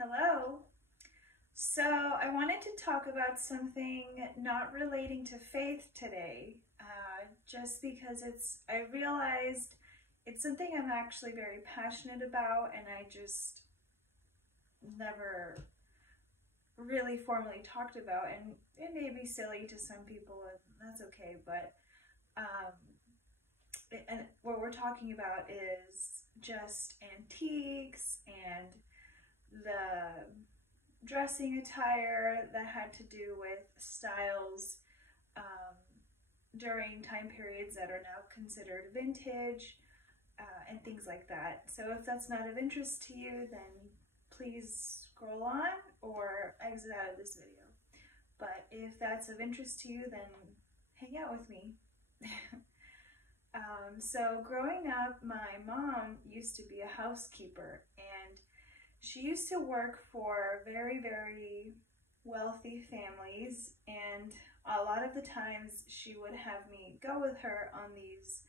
Hello. So I wanted to talk about something not relating to faith today, just because I realized it's something I'm actually very passionate about, and I just never really formally talked about, and it may be silly to some people, and that's okay, but um, and what we're talking about is just antiques and the dressing attire that had to do with styles um, during time periods that are now considered vintage, and things like that. So if that's not of interest to you, then please scroll on or exit out of this video. But if that's of interest to you, then hang out with me. So growing up, my mom used to be a housekeeper, and she used to work for very, very wealthy families, and a lot of the times she would have me go with her on these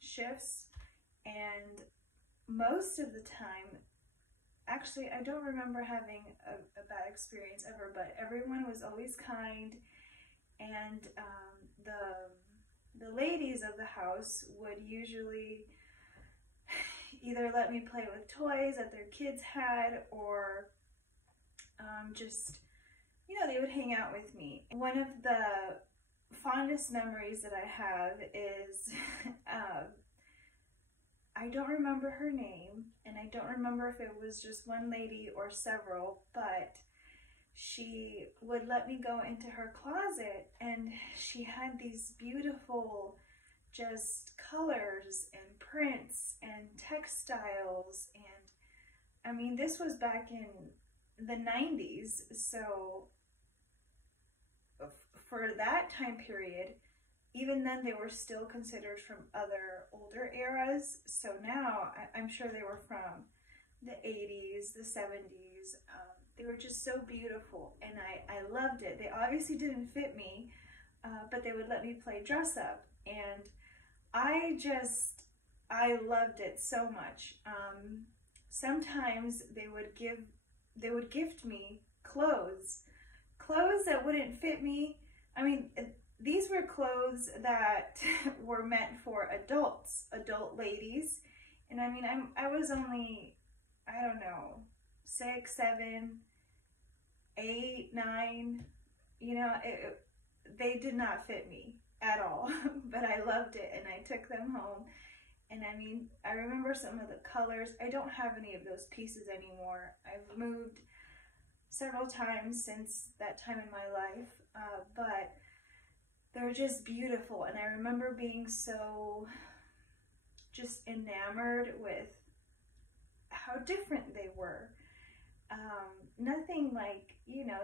shifts, and most of the time, actually, I don't remember having a bad experience ever, but everyone was always kind, and the ladies of the house would usually either let me play with toys that their kids had, or just, they would hang out with me. One of the fondest memories that I have is, I don't remember her name, and I don't remember if it was just one lady or several, but she would let me go into her closet, and she had these beautiful just colors and prints and textiles, and I mean, this was back in the 90s, so for that time period, even then they were still considered from other older eras. So now I'm sure they were from the 80s, the 70s. They were just so beautiful, and I loved it. They obviously didn't fit me, but they would let me play dress up, and I loved it so much. Sometimes they would gift me clothes that wouldn't fit me. I mean, these were clothes that were meant for adult ladies, and I mean, I was only, I don't know, 6, 7, 8, 9. They did not fit me at all, but I loved it, and I took them home. And I mean, I remember some of the colors. I don't have any of those pieces anymore. I've moved several times since that time in my life, but they're just beautiful. And I remember being so just enamored with how different they were. Nothing like,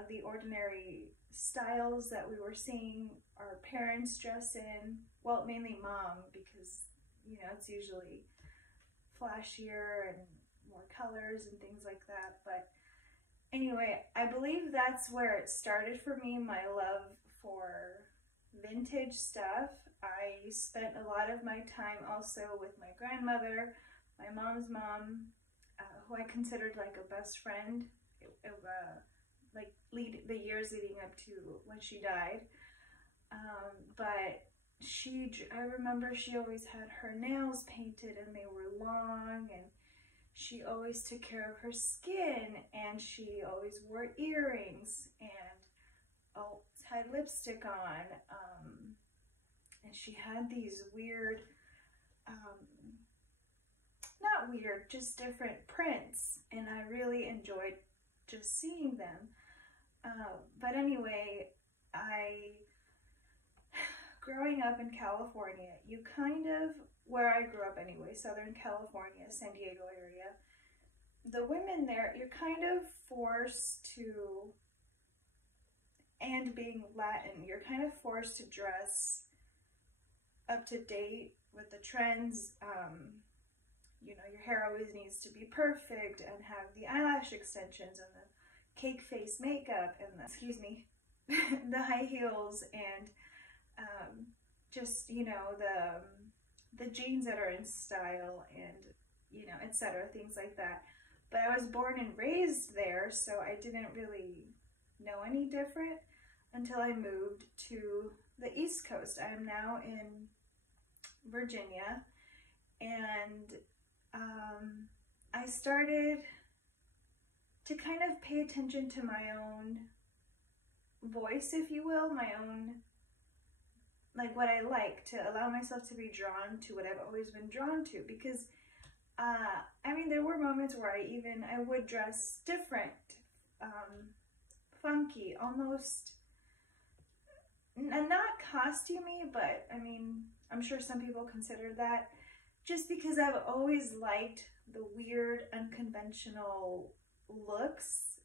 the ordinary styles that we were seeing our parents dress in. Well, mainly mom, because it's usually flashier and more colors and things like that. But anyway, I believe that's where it started for me, my love for vintage stuff. I spent a lot of my time also with my grandmother, my mom's mom, who I considered like a best friend, the years leading up to when she died. But I remember she always had her nails painted, and they were long, and she always took care of her skin, and she always wore earrings, and had lipstick on, and she had these weird, not weird, just different prints, and I really enjoyed just seeing them. But anyway, growing up in California, where I grew up anyway, Southern California, San Diego area, the women there, you're kind of forced to, and being Latin, you're kind of forced to dress up to date with the trends. Your hair always needs to be perfect, and have the eyelash extensions, and the cake face makeup, and the high heels, and just, the jeans that are in style, and, etc., things like that. but I was born and raised there, so I didn't really know any different until I moved to the East Coast. I am now in Virginia, and I started to kind of pay attention to my own voice, if you will, my own, like what I like, to allow myself to be drawn to what I've always been drawn to, because I mean, there were moments where I would dress different, funky, almost, not costumey, but I mean, I'm sure some people consider that, just because I've always liked the weird, unconventional looks,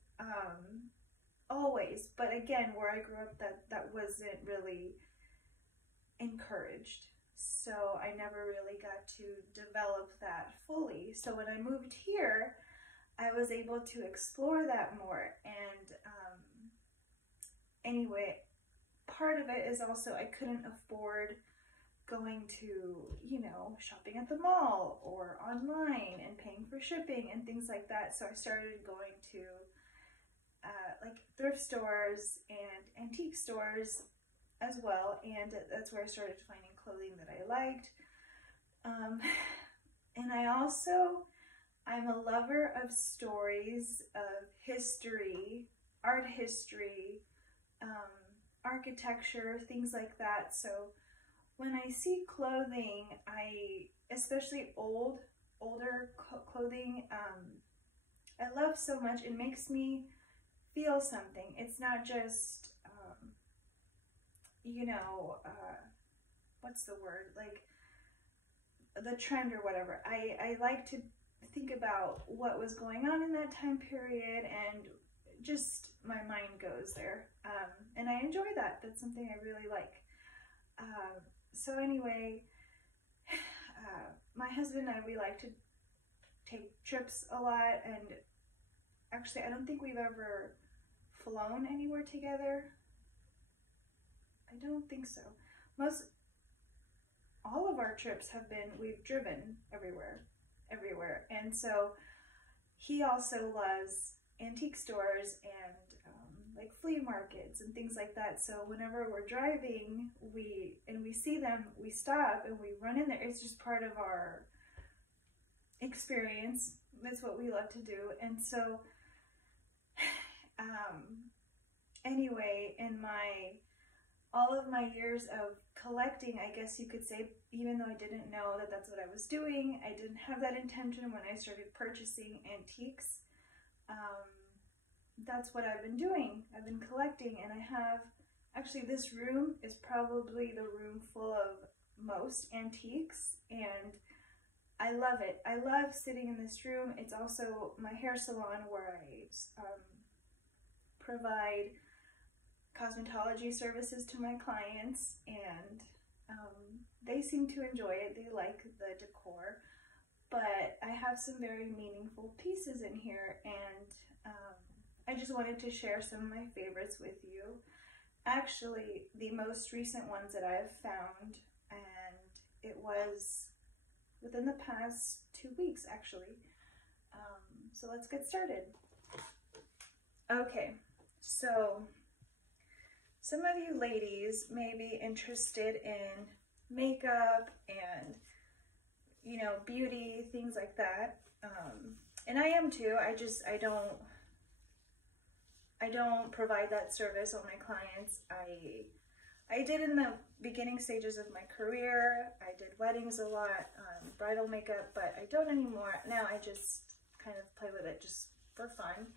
always. But again, where I grew up, that wasn't really encouraged. So I never really got to develop that fully. So when I moved here, I was able to explore that more. And anyway, part of it is also I couldn't afford going to, you know, shopping at the mall or online and paying for shipping and things like that. So I started going to like thrift stores and antique stores as well, and that's where I started finding clothing that I liked. And I'm a lover of stories, of history, art history, architecture, things like that. So when I see clothing, especially older clothing, I love so much. It makes me feel something. It's not just, you know, what's the word, like the trend or whatever. I like to think about what was going on in that time period, and just my mind goes there, and I enjoy that. That's something I really like. So anyway, my husband and I, we like to take trips a lot, and actually I don't think we've ever flown anywhere together. I don't think so. All of our trips have been, we've driven everywhere. And so he also loves antique stores and like flea markets and things like that. So whenever we're driving, we see them, we stop and we run in there. It's just part of our experience. That's what we love to do. And so anyway, in all of my years of collecting, I guess you could say, even though I didn't know that that's what I was doing, I didn't have that intention when I started purchasing antiques. That's what I've been doing. I've been collecting, and I have, actually this room is probably the room full of most antiques, and I love it. I love sitting in this room. It's also my hair salon where I provide cosmetology services to my clients, and they seem to enjoy it. They like the decor, but I have some very meaningful pieces in here, and I just wanted to share some of my favorites with you. Actually, the most recent ones that I've found, and it was within the past 2 weeks actually. So let's get started. Okay, so some of you ladies may be interested in makeup and, you know, beauty, things like that. And I am too. I don't provide that service on my clients. I did in the beginning stages of my career. I did weddings a lot, bridal makeup, but I don't anymore. Now I just kind of play with it just for fun.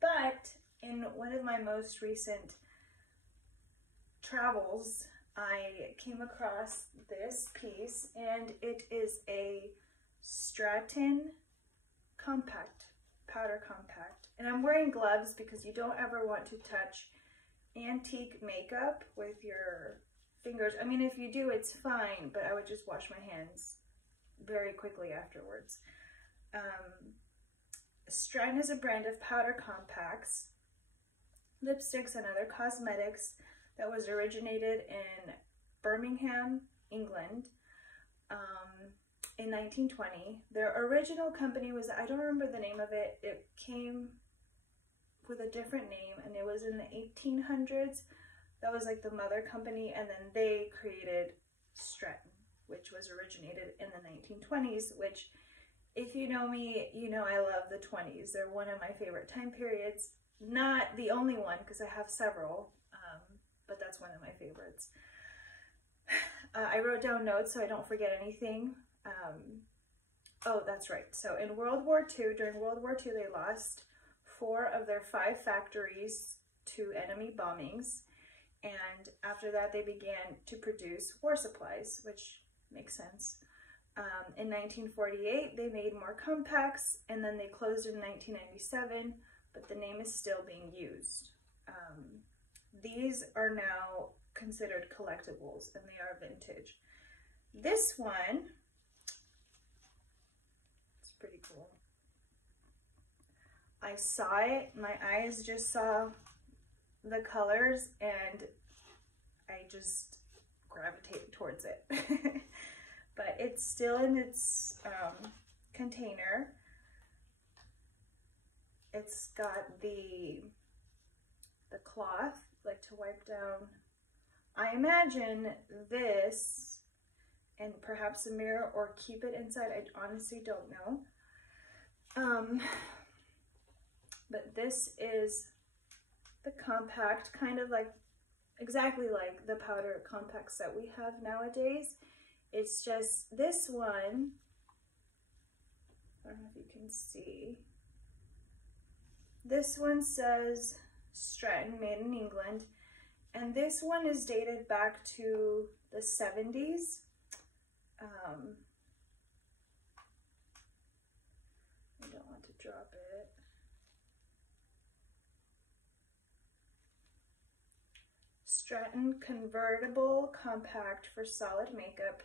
But in one of my most recent travels, I came across this piece, and it is a Stratin compact, powder compact. And I'm wearing gloves because you don't ever want to touch antique makeup with your fingers. I mean, if you do, it's fine, but I would just wash my hands very quickly afterwards. Stratin is a brand of powder compacts, lipsticks, and other cosmetics that was originated in Birmingham, England. in 1920. Their original company was, I don't remember the name of it. It came with a different name, and it was in the 1800s. That was like the mother company, and then they created Stratton, which was originated in the 1920s, which, if you know me, you know I love the 20s. They're one of my favorite time periods. Not the only one, because I have several, but that's one of my favorites. I wrote down notes so I don't forget anything. Oh, that's right. So in World War II, during World War II, they lost 4 of their 5 factories to enemy bombings. And after that, they began to produce war supplies, which makes sense. In 1948, they made more compacts, and then they closed in 1997, but the name is still being used. These are now considered collectibles, and they are vintage. This one, it's pretty cool. I saw it, my eyes just saw the colors, and I just gravitated towards it. But it's still in its container. It's got the cloth, like to wipe down. I imagine this, and perhaps a mirror, or keep it inside. I honestly don't know. But this is the compact, kind of like, exactly like the powder compacts that we have nowadays. It's just this one, I don't know if you can see. This one says Stratton, made in England. And this one is dated back to the 70s. I don't want to drop it. Stratton convertible compact for solid makeup,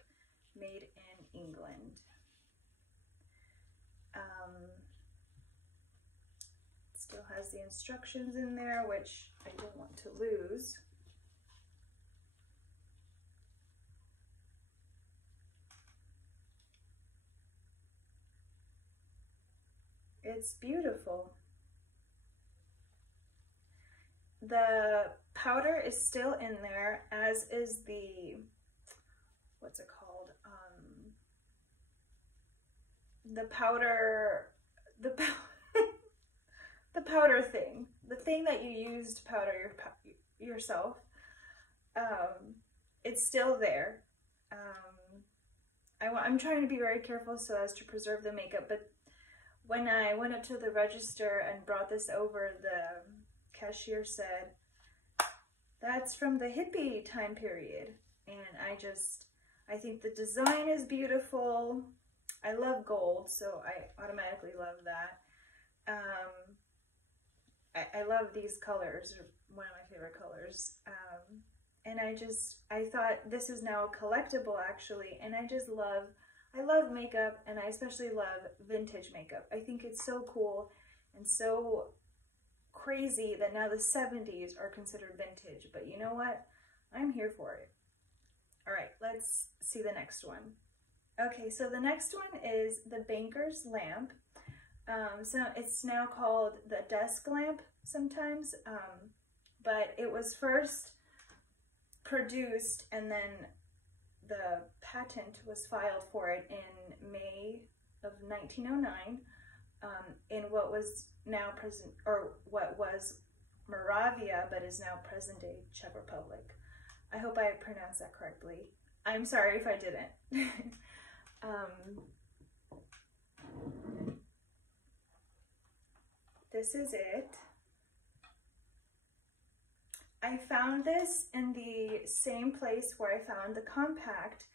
made in England. It still has the instructions in there, which I don't want to lose. It's beautiful. The powder is still in there, as is the, what's it called? The powder, the powder thing, the thing that you use to powder yourself. It's still there. I'm trying to be very careful so as to preserve the makeup, but when I went up to the register and brought this over, the cashier said, that's from the hippie time period. And I think the design is beautiful. I love gold, so I automatically love that. I love these colors, are one of my favorite colors. And I thought this is now a collectible, actually, and I love makeup, and I especially love vintage makeup. I think it's so cool and so crazy that now the 70s are considered vintage, but you know what? I'm here for it. All right, let's see the next one. Okay, so the next one is the banker's lamp. So it's now called the desk lamp sometimes, but it was first produced, and then the patent was filed for it in May of 1909 in what was now what was Moravia, but is now present-day Czech Republic. I hope I pronounced that correctly. I'm sorry if I didn't. This is it. I found this in the same place where I found the compact,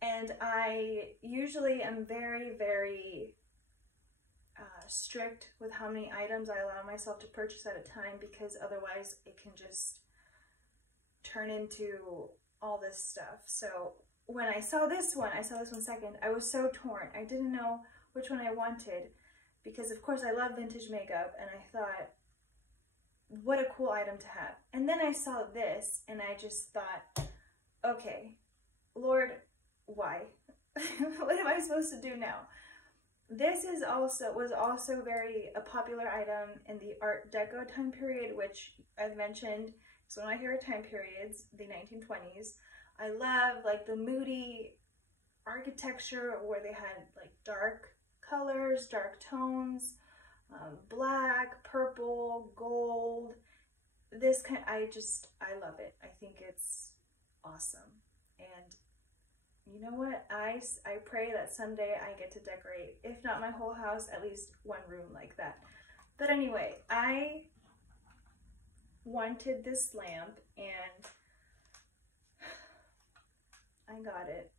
and I usually am very, very strict with how many items I allow myself to purchase at a time, because otherwise it can just turn into all this stuff. So when I saw this one second, I was so torn. I didn't know which one I wanted, because of course I love vintage makeup, and I thought, what a cool item to have. And then I saw this, and I just thought, okay, Lord, why? what am I supposed to do now? This was also very a popular item in the Art Deco time period, which I've mentioned is one of my favorite time periods, the 1920s. I love like the moody architecture where they had like dark colors, dark tones, black, purple, gold. This kind, I love it. I think it's awesome. And you know what? I pray that someday I get to decorate, if not my whole house, at least one room like that. But anyway, I wanted this lamp and I got it.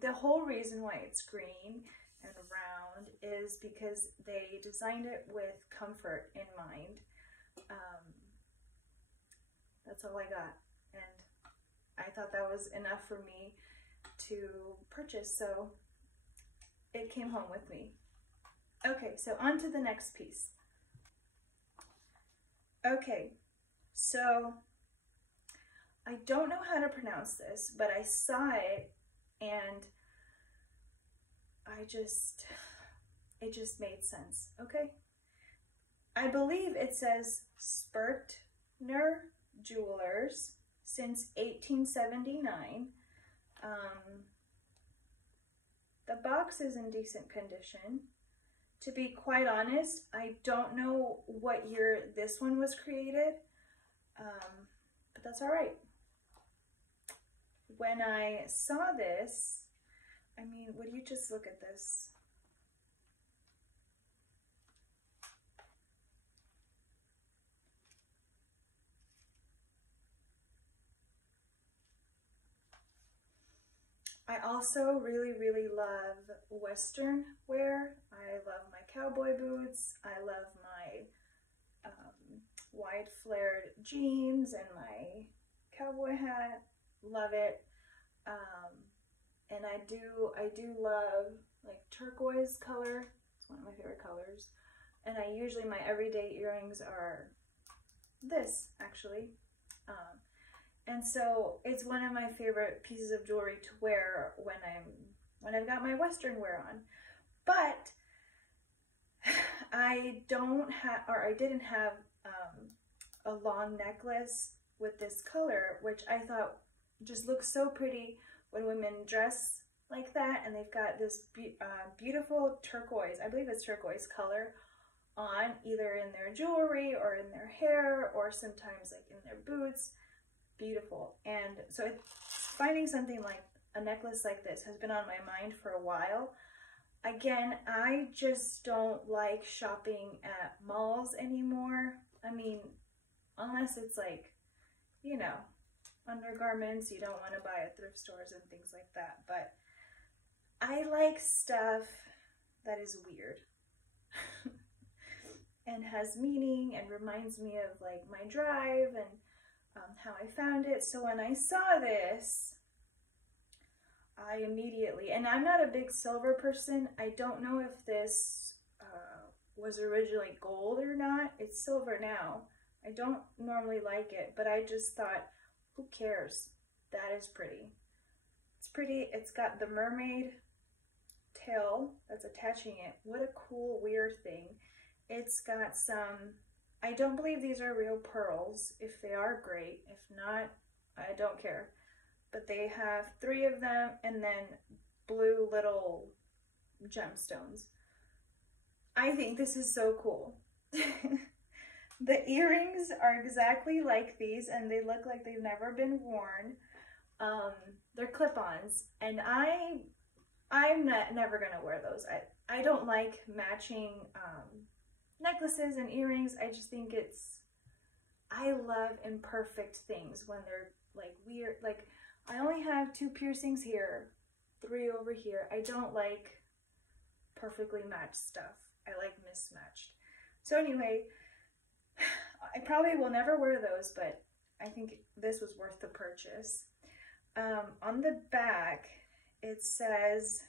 The whole reason why it's green and round is because they designed it with comfort in mind. That's all I got. And I thought that was enough for me to purchase, so it came home with me. Okay, so on to the next piece. Okay, so I don't know how to pronounce this, but I saw it and it just made sense, okay? I believe it says Spertner Jewelers since 1879. The box is in decent condition. To be quite honest, I don't know what year this one was created, but that's all right. When I saw this, I mean, would you just look at this? I also really, really love Western wear. I love my cowboy boots. I love my wide flared jeans and my cowboy hat. Love it. And I do love like turquoise color. It's one of my favorite colors. And my everyday earrings are this actually. And so it's one of my favorite pieces of jewelry to wear when I've got my Western wear on. But I didn't have a long necklace with this color, which I thought just looks so pretty when women dress like that, and they've got this beautiful turquoise, I believe it's turquoise color on, either in their jewelry or in their hair or sometimes like in their boots. Beautiful. And so finding something like a necklace like this has been on my mind for a while. Again, I just don't like shopping at malls anymore. I mean, unless it's like, you know, undergarments you don't want to buy at thrift stores and things like that. But I like stuff that is weird and has meaning and reminds me of like my drive and how I found it. So when I saw this, I immediately, and I'm not a big silver person. I don't know if this was originally gold or not. It's silver now. I don't normally like it, but I just thought, who cares? That is pretty. It's pretty. It's got the mermaid tail that's attaching it. What a cool, weird thing. It's got some, I don't believe these are real pearls. If they are, great. If not, I don't care. But they have 3 of them and then blue little gemstones. I think this is so cool. The earrings are exactly like these and they look like they've never been worn. They're clip-ons and I'm never gonna wear those. I don't like matching necklaces and earrings. I just think I love imperfect things when they're like weird. Like I only have 2 piercings here, 3 over here. I don't like perfectly matched stuff. I like mismatched. So anyway, I probably will never wear those, but I think this was worth the purchase. On the back, it says,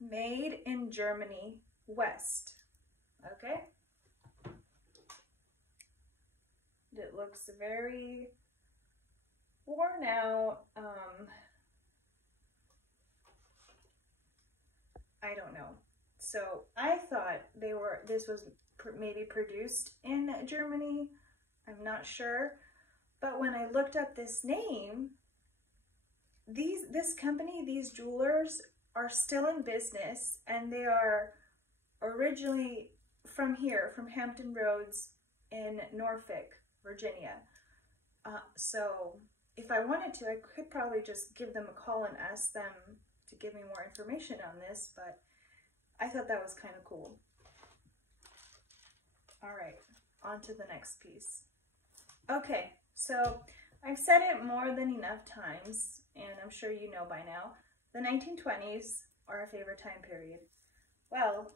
made in Germany, West. Okay? It looks very worn out. I don't know. So I thought this was maybe produced in Germany. I'm not sure. But when I looked up this name, this company, these jewelers are still in business, and they are originally from here, from Hampton Roads in Norfolk, Virginia. So if I wanted to, I could probably just give them a call and ask them to give me more information on this, but I thought that was kind of cool. All right, on to the next piece. Okay, so I've said it more than enough times, and I'm sure you know by now, the 1920s are our favorite time period. Well,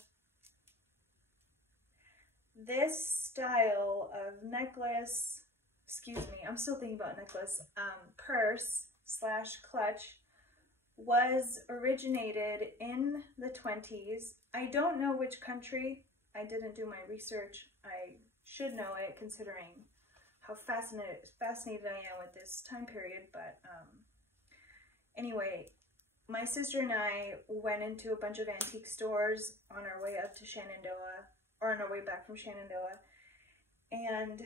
this style of necklace, excuse me, I'm still thinking about necklace, purse / clutch was originated in the 20s. I don't know which country. I didn't do my research. I should know it considering how fascinated I am with this time period, but anyway, my sister and I went into a bunch of antique stores on our way up to Shenandoah, or on our way back from Shenandoah, and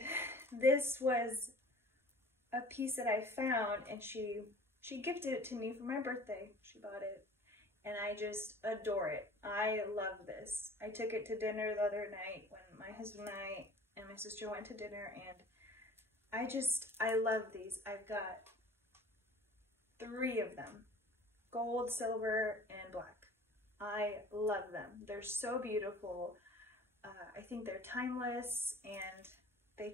this was a piece that I found, and she gifted it to me for my birthday. She bought it, and I just adore it. I love this. I took it to dinner the other night when my husband and I and my sister went to dinner, and I love these. I've got 3 of them, gold, silver, and black. I love them. They're so beautiful. I think they're timeless, and they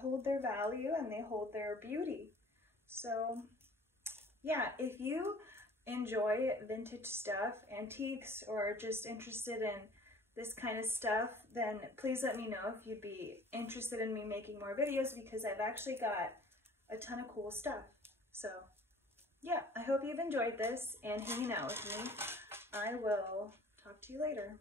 hold their value and they hold their beauty. So yeah, if you enjoy vintage stuff, antiques, or just interested in this kind of stuff, then please let me know if you'd be interested in me making more videos, because I've actually got a ton of cool stuff. So yeah, I hope you've enjoyed this and hanging out with me. I will talk to you later.